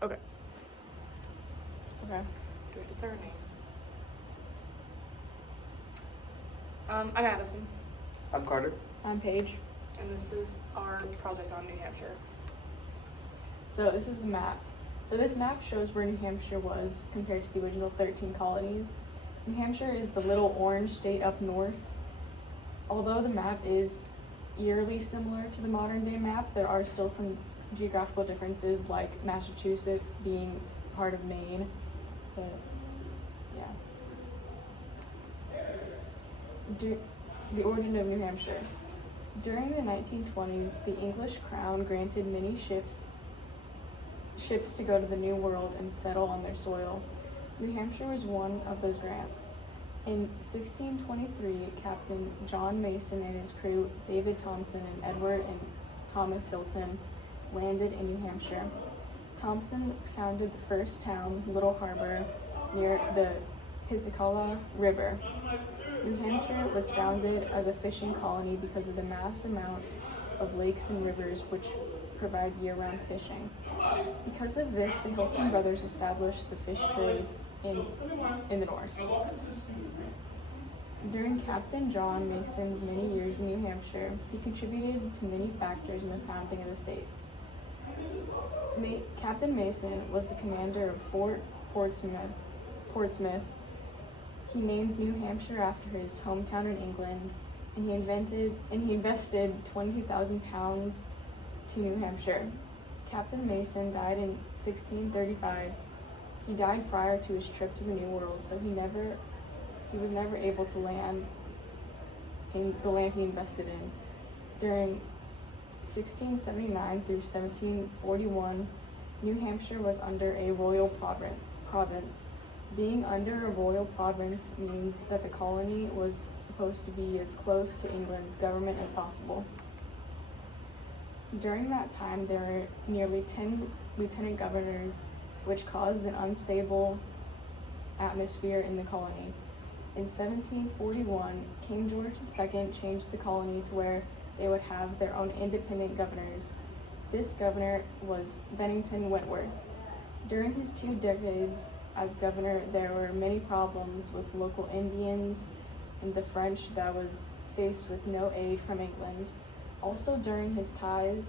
Okay. Do we have to say our names? I'm Addison, I'm Carter. I'm Paige. and this is our project on New Hampshire. So this is the map. So this map shows where New Hampshire was compared to the original 13 colonies. New Hampshire is the little orange state up north. Although the map is eerily similar to the modern day map, there are still some geographical differences, like Massachusetts being part of Maine. But yeah. The origin of New Hampshire. During the 1920s, the English crown granted many ships to go to the New World and settle on their soil. New Hampshire was one of those grants. In 1623, Captain John Mason and his crew, David Thompson and Edward and Thomas Hilton, landed in New Hampshire. Thompson founded the first town, Little Harbor, near the Piscataqua River. New Hampshire was founded as a fishing colony because of the mass amount of lakes and rivers which provide year-round fishing. Because of this, the Hilton brothers established the fish trade in the north. During Captain John Mason's many years in New Hampshire, he contributed to many factors in the founding of the states. Captain Mason was the commander of Fort Portsmouth. He named New Hampshire after his hometown in England, and he invested 20,000 pounds to New Hampshire. Captain Mason died in 1635. He died prior to his trip to the New World, so he was never able to land in the land he invested in. During 1679 through 1741, New Hampshire was under a royal province. Being under a royal province means that the colony was supposed to be as close to England's government as possible. During that time, there were nearly 10 lieutenant governors, which caused an unstable atmosphere in the colony. In 1741, King George II changed the colony to where they would have their own independent governors. This governor was Bennington Wentworth. During his 2 decades as governor, there were many problems with local Indians and the French that was faced with no aid from England. Also during his time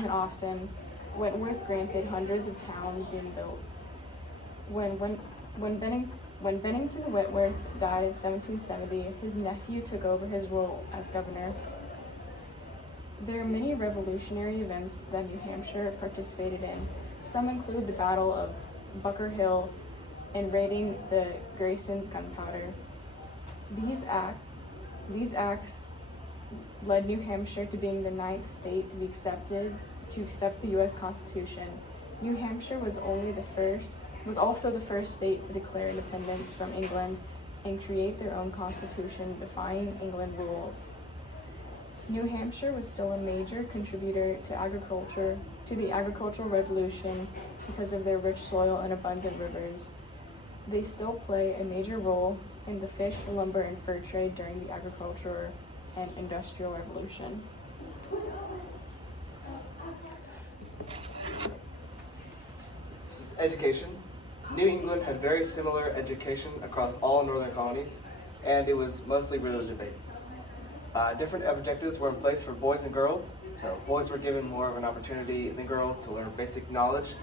and often, Wentworth granted hundreds of towns being built. When Bennington Wentworth died in 1770, his nephew took over his role as governor. There are many revolutionary events that New Hampshire participated in. Some include the Battle of Bunker Hill and raiding the Grayson's gunpowder. These acts led New Hampshire to being the 9th state to accept the U.S. Constitution. New Hampshire was also the first state to declare independence from England and create their own constitution defying England rule. New Hampshire was still a major contributor to the agricultural revolution because of their rich soil and abundant rivers. They still play a major role in the fish, lumber, and fur trade during the agricultural and industrial revolution. This is education. New England had very similar education across all northern colonies, and it was mostly religion-based. Different objectives were in place for boys and girls. So boys were given more of an opportunity than girls to learn basic knowledge,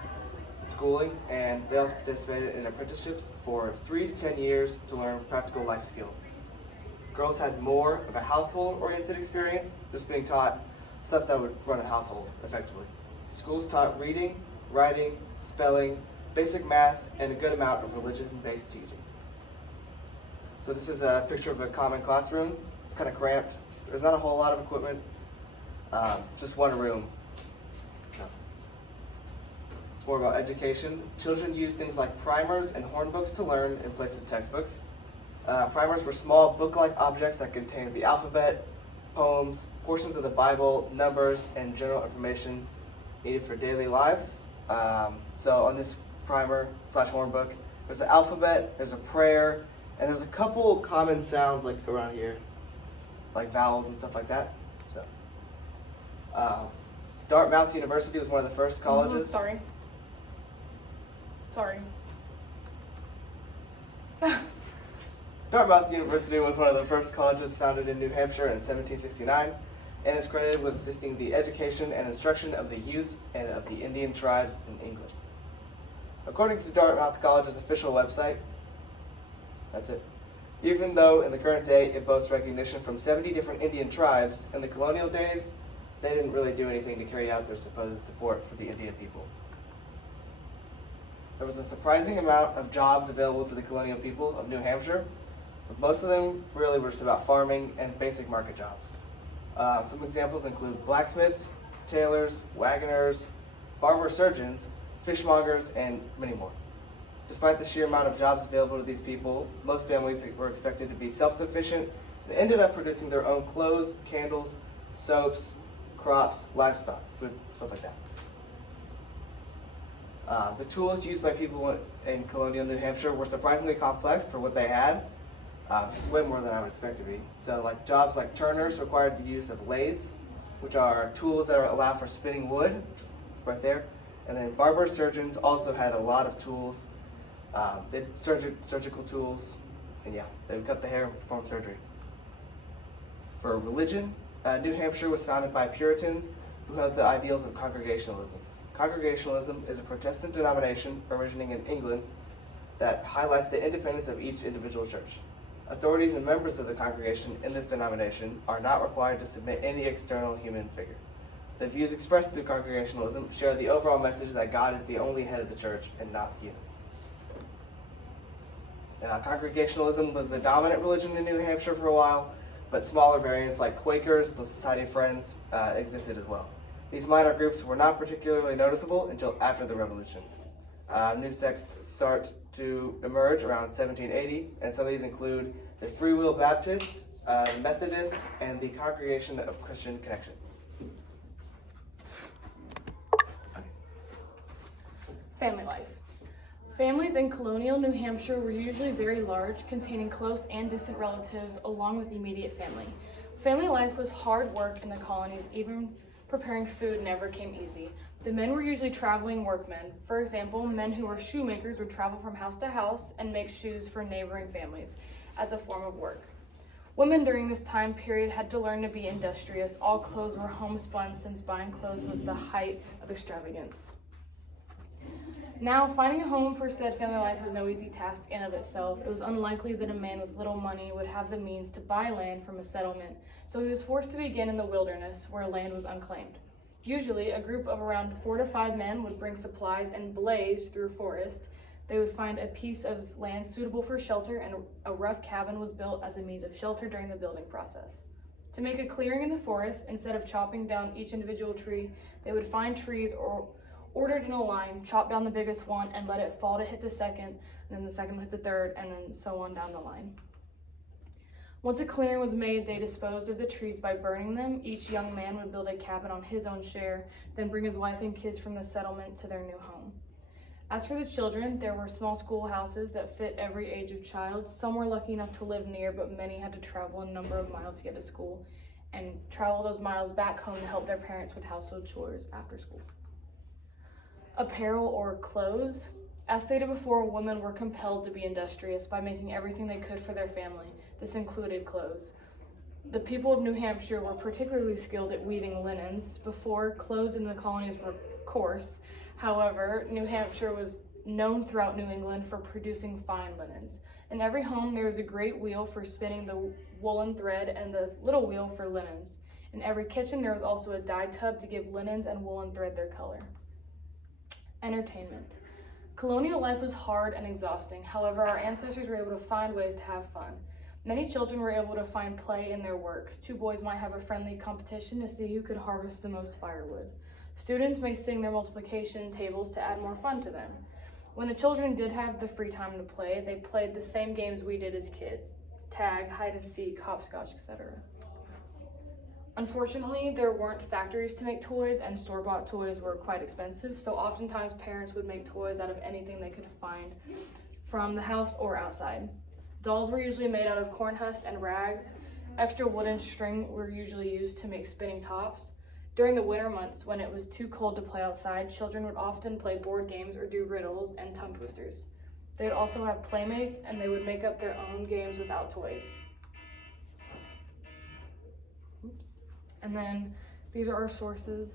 schooling, and they also participated in apprenticeships for 3 to 10 years to learn practical life skills. Girls had more of a household-oriented experience, just being taught stuff that would run a household effectively. Schools taught reading, writing, spelling, basic math, and a good amount of religion-based teaching. So this is a picture of a common classroom. It's kind of cramped. There's not a whole lot of equipment, just one room. It's more about education. Children use things like primers and hornbooks to learn in place of textbooks. Primers were small book-like objects that contained the alphabet, poems, portions of the Bible, numbers, and general information needed for daily lives. So on this primer/hornbook, there's an alphabet, there's a prayer, and there's a couple common sounds like around here, like vowels and stuff like that. So, Dartmouth University was one of the first colleges. Sorry. Dartmouth University was one of the first colleges founded in New Hampshire in 1769 and is credited with assisting the education and instruction of the youth and of the Indian tribes in England. According to Dartmouth College's official website, that's it. Even though in the current day it boasts recognition from 70 different Indian tribes, in the colonial days, they didn't really do anything to carry out their supposed support for the Indian people. There was a surprising amount of jobs available to the colonial people of New Hampshire, but most of them really were just about farming and basic market jobs. Some examples include blacksmiths, tailors, wagoners, barber surgeons, fishmongers, and many more. Despite the sheer amount of jobs available to these people, most families were expected to be self-sufficient and ended up producing their own clothes, candles, soaps, crops, livestock, food, stuff like that. The tools used by people in colonial New Hampshire were surprisingly complex for what they had, just way more than I would expect to be. So like jobs like turners required the use of lathes, which are tools that allow for spinning wood, just right there. And then barber surgeons also had a lot of tools. They had surgical tools, and yeah, they would cut the hair and perform surgery. For religion, New Hampshire was founded by Puritans who held the ideals of Congregationalism. Congregationalism is a Protestant denomination originating in England that highlights the independence of each individual church. Authorities and members of the congregation in this denomination are not required to submit any external human figure. The views expressed through Congregationalism share the overall message that God is the only head of the church and not humans. Congregationalism was the dominant religion in New Hampshire for a while, but smaller variants like Quakers, the Society of Friends, existed as well. These minor groups were not particularly noticeable until after the Revolution. New sects start to emerge around 1780, and some of these include the Free Will Baptist, Methodist, and the Congregation of Christian Connection. Family life. Families in colonial New Hampshire were usually very large, containing close and distant relatives along with immediate family. Family life was hard work in the colonies, even preparing food never came easy. The men were usually traveling workmen. For example, men who were shoemakers would travel from house to house and make shoes for neighboring families as a form of work. Women during this time period had to learn to be industrious. All clothes were homespun since buying clothes was the height of extravagance. Now, finding a home for said family life was no easy task in of itself. It was unlikely that a man with little money would have the means to buy land from a settlement, so he was forced to begin in the wilderness where land was unclaimed. Usually, a group of around 4 to 5 men would bring supplies and blaze through forest. They would find a piece of land suitable for shelter, and a rough cabin was built as a means of shelter during the building process. To make a clearing in the forest, instead of chopping down each individual tree, they would find trees ordered in a line, chop down the biggest one, and let it fall to hit the second, and then the second hit the third, and then so on down the line. Once a clearing was made, they disposed of the trees by burning them. Each young man would build a cabin on his own share, then bring his wife and kids from the settlement to their new home. As for the children, there were small schoolhouses that fit every age of child. Some were lucky enough to live near, but many had to travel a number of miles to get to school and travel those miles back home to help their parents with household chores after school. Apparel or clothes. As stated before, women were compelled to be industrious by making everything they could for their family. This included clothes. The people of New Hampshire were particularly skilled at weaving linens. Before, clothes in the colonies were coarse. However, New Hampshire was known throughout New England for producing fine linens. In every home, there was a great wheel for spinning the woolen thread and the little wheel for linens. In every kitchen, there was also a dye tub to give linens and woolen thread their color. Entertainment. Colonial life was hard and exhausting. However, our ancestors were able to find ways to have fun. Many children were able to find play in their work. 2 boys might have a friendly competition to see who could harvest the most firewood. Students may sing their multiplication tables to add more fun to them. When the children did have the free time to play, they played the same games we did as kids: tag, hide and seek, hopscotch, etc. Unfortunately, there weren't factories to make toys, and store-bought toys were quite expensive, so oftentimes parents would make toys out of anything they could find from the house or outside. Dolls were usually made out of corn husks and rags. Extra wood and string were usually used to make spinning tops. During the winter months, when it was too cold to play outside, children would often play board games or do riddles and tongue twisters. They would also have playmates, and they would make up their own games without toys. Oops. And then these are our sources.